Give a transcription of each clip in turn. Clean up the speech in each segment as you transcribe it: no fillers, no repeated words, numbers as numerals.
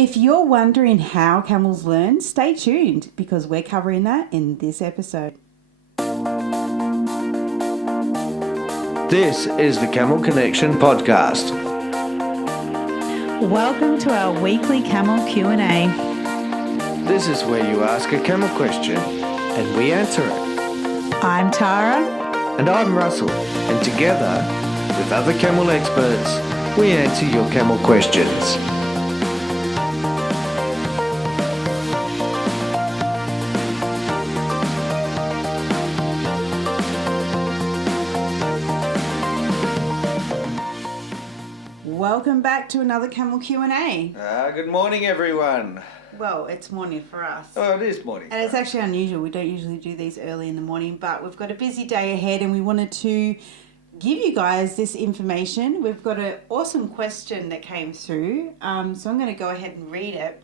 If you're wondering how camels learn, stay tuned because we're covering that in this episode. This is the Camel Connection podcast. Welcome to our weekly Camel Q&A. This is where you ask a camel question and we answer it. I'm Tara. And I'm Russell. And together, with other camel experts, we answer your camel questions. Welcome back to another Camel Q&A. Good morning, everyone. Well, it's morning for us. Oh, it is morning. And it's actually unusual. We don't usually do these early in the morning, but we've got a busy day ahead and we wanted to give you guys this information. We've got an awesome question that came through, so I'm going to go ahead and read it.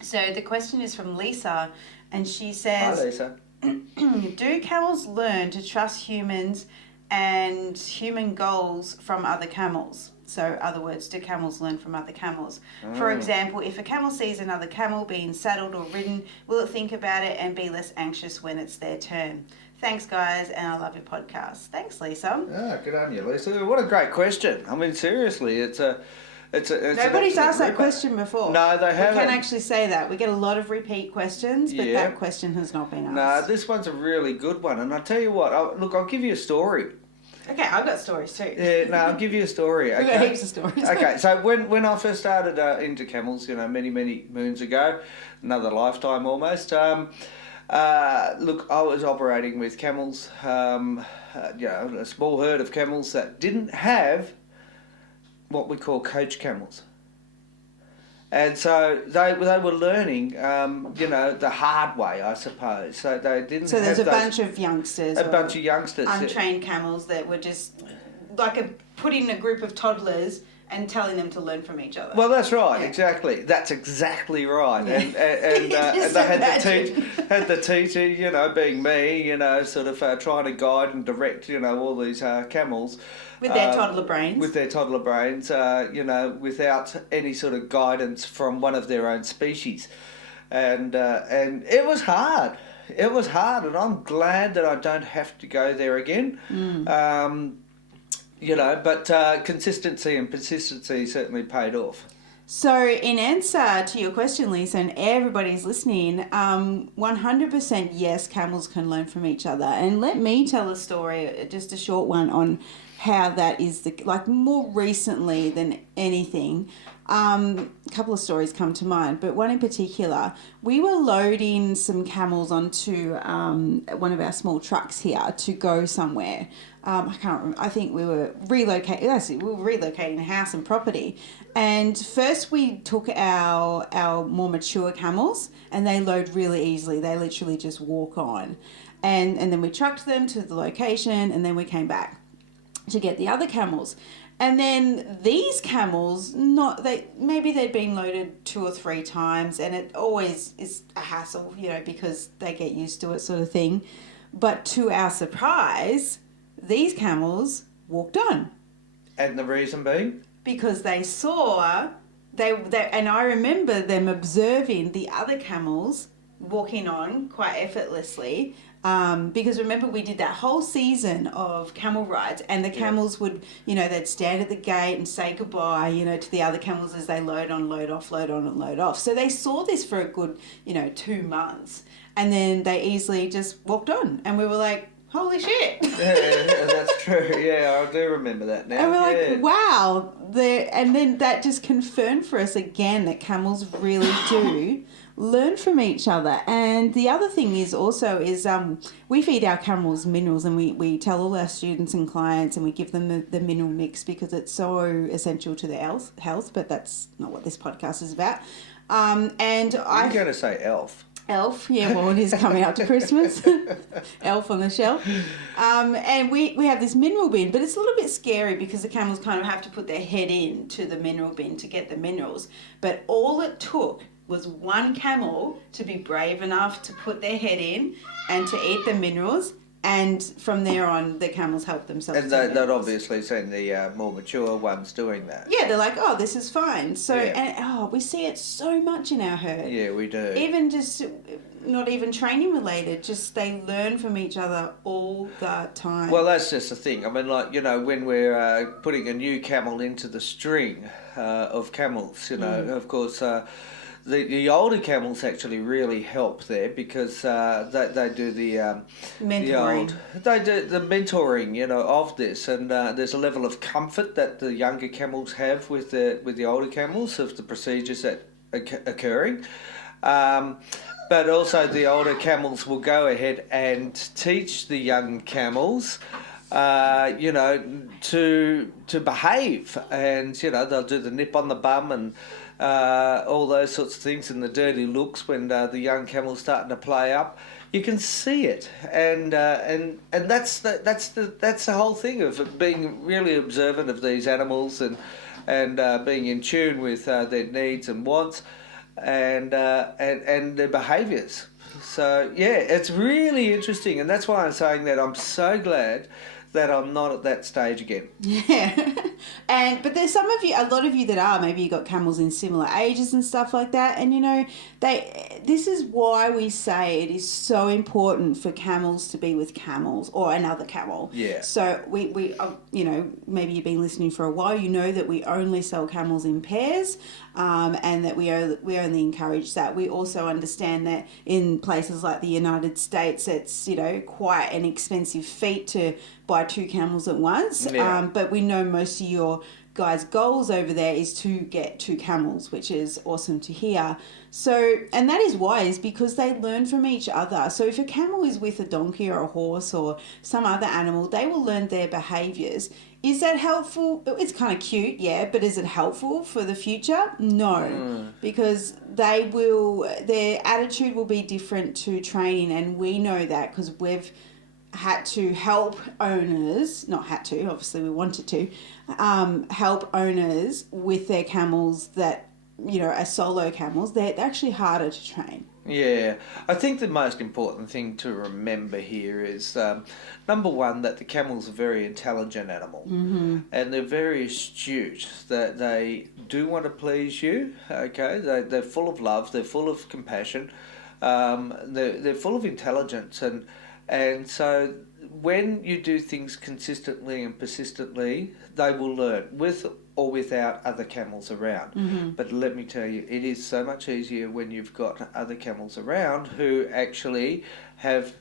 So the question is from Lisa, and she says... Hi, Lisa. Do camels learn to trust humans and human goals from other camels? So, in other words, do camels learn from other camels? For example, if a camel sees another camel being saddled or ridden, will it think about it and be less anxious when it's their turn? Thanks, guys, and I love your podcast. Thanks, Lisa. Good on you, Lisa. What a great question. I mean, seriously, it's Nobody's asked that question before. No, they haven't. We can actually say that. We get a lot of repeat questions, but that question has not been asked. No, this one's a really good one. And I'll tell you what, I'll give you a story. Okay, I've got stories too. Yeah, no, I'll give you a story. Okay? We've got heaps of stories. Okay, so when I first started into camels, many moons ago, another lifetime almost, look, I was operating with camels, a small herd of camels that didn't have what we call coach camels. And so they were learning, the hard way, I suppose. So they didn't. So there's a bunch of youngsters. Untrained camels that were just putting a group of toddlers and telling them to learn from each other. Well, that's right. Yeah. Exactly. That's exactly right. Yeah. And they had the teacher, being me, sort of trying to guide and direct, all these camels. With their toddler brains. With their toddler brains, without any sort of guidance from one of their own species. And it was hard. It was hard, and I'm glad that I don't have to go there again. But consistency and persistency certainly paid off. So in answer to your question, Lisa, and everybody's listening, 100% yes, camels can learn from each other. And let me tell a story, just a short one, on how that is more recently than anything. A couple of stories come to mind, but one in particular, we were loading some camels onto one of our small trucks here to go somewhere. I can't remember. I think we were relocating a house and property. And first we took our more mature camels and they load really easily. They literally just walk on. And then we trucked them to the location and then we came back to get the other camels. And then these camels, maybe they'd been loaded 2 or 3 times, and it always is a hassle, because they get used to it, sort of thing. But to our surprise, these camels walked on. And the reason being? Because they saw, and I remember them observing the other camels walking on quite effortlessly. Because remember we did that whole season of camel rides and the camels would, they'd stand at the gate and say goodbye, to the other camels as they load on, load off, load on and load off. So they saw this for a good, 2 months and then they easily just walked on and we were like, holy shit. Yeah, that's true. Yeah, I do remember that now. And we're like, wow. And then that just confirmed for us again that camels really do learn from each other. And the other thing is we feed our camels minerals, and we tell all our students and clients and we give them the mineral mix because it's so essential to their health, but that's not what this podcast is about. I'm going to say elf. Elf, yeah, well, it is coming up to Christmas. Elf on the shelf. And we have this mineral bin, but it's a little bit scary because the camels kind of have to put their head in to the mineral bin to get the minerals. But all it took was one camel to be brave enough to put their head in and to eat the minerals, And from there on, the camels help themselves. And to they'd levels. obviously seen the more mature ones doing that. Yeah, they're like, oh, this is fine. So, Yeah. and we see it so much in our herd. Yeah, we do. Even just not even training related, just they learn from each other all the time. Well, that's just the thing. I mean, like, you know, when we're putting a new camel into the string of camels, you know, of course, the older camels actually really help there because they do the Mentoring. they do the mentoring, you know, of this, and there's a level of comfort that the younger camels have with the older camels of the procedures that occurring. But also the older camels will go ahead and teach the young camels, you know, to behave, and you know they'll do the nip on the bum and all those sorts of things, and the dirty looks when the young camel's starting to play up. You can see it, and that's the whole thing of being really observant of these animals and being in tune with their needs and wants. And their behaviours. So yeah, it's really interesting, and that's why I'm saying that I'm so glad that I'm not at that stage again. Yeah. But there's a lot of you that are, maybe you got camels in similar ages and stuff like that, and you know, this is why we say it is so important for camels to be with camels or another camel. Yeah. So we you know, maybe you've been listening for a while, you know that we only sell camels in pairs, and that we only encourage that. We also understand that in places like the United States, it's, you know, quite an expensive feat to buy 2 camels at once. Yeah. But we know most of your guys' goals over there is to get 2 camels, which is awesome to hear. So, and that is why, is because they learn from each other. So if a camel is with a donkey or a horse or some other animal, they will learn their behaviours. Is that helpful? It's kind of cute, yeah, but is it helpful for the future? No, because their attitude will be different to training, and we know that because we've had to help owners, not had to, obviously we wanted to, help owners with their camels that, you know, are solo camels. They're actually harder to train. Yeah, I think the most important thing to remember here is number one, that the camel's a very intelligent animal, and they're very astute. That they do want to please you. Okay, they're full of love. They're full of compassion. They're full of intelligence, and so when you do things consistently and persistently, they will learn with or without other camels around. But let me tell you, it is so much easier when you've got other camels around who actually have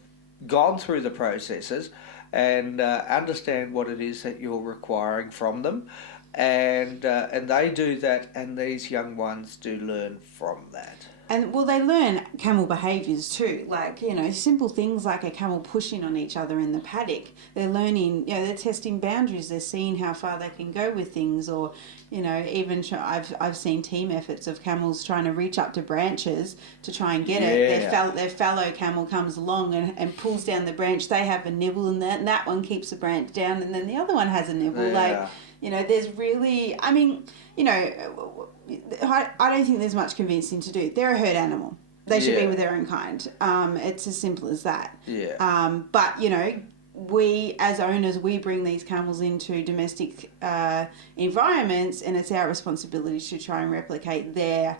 gone through the processes and understand what it is that you're requiring from them, and they do that, and these young ones do learn from that. And well, they learn camel behaviours too, like, you know, simple things like a camel pushing on each other in the paddock. They're learning, you know, they're testing boundaries. They're seeing how far they can go with things, or, you know, even I've seen team efforts of camels trying to reach up to branches to try and get it. Their fellow camel comes along and pulls down the branch. They have a nibble, and that one keeps the branch down, and then the other one has a nibble. Yeah. Like, you know, there's really, I mean, you know, I don't think there's much convincing to do. They're a herd animal. They should be with their own kind. It's as simple as that. Yeah. But, you know, we as owners, we bring these camels into domestic environments, and it's our responsibility to try and replicate their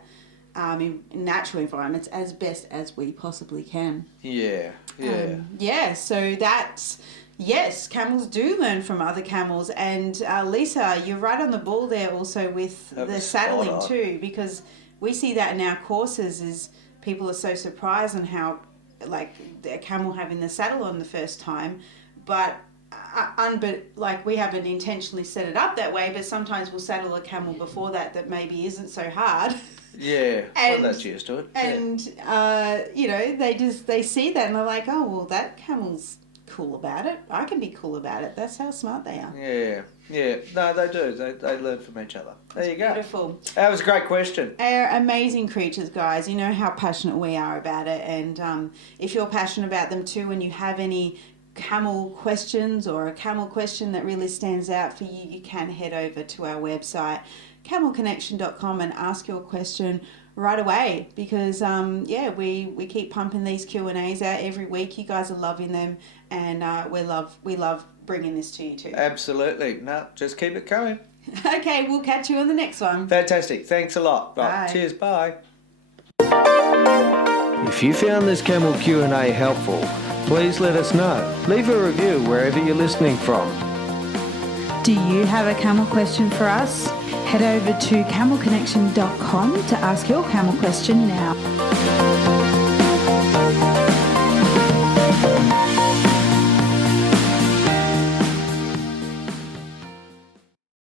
in natural environments as best as we possibly can. Yeah. So that's... Yes, camels do learn from other camels, and Lisa, you're right on the ball there also with the saddling too, because we see that in our courses is people are so surprised on how, like, a camel having the saddle on the first time, but like, we haven't intentionally set it up that way, but sometimes we'll saddle a camel before that maybe isn't so hard. Yeah, well, that's used to it. And, you know, they see that and they're like, oh, well, that camel's cool about it. I can be cool about it. That's how smart they are. Yeah. No, they do. They learn from each other. There you go. Beautiful. That was a great question. They're amazing creatures, guys. You know how passionate we are about it, and if you're passionate about them too, and you have any camel questions or a camel question that really stands out for you, you can head over to our website, camelconnection.com, and ask your question right away, because we keep pumping these Q&As out every week. You guys are loving them, and we love bringing this to you too. Absolutely. No, just keep it coming. Okay, we'll catch you on the next one. Fantastic. Thanks a lot. Right. Bye. Cheers. Bye. If you found this Camel Q&A helpful, please let us know. Leave a review wherever you're listening from. Do you have a camel question for us? Head over to camelconnection.com to ask your camel question now.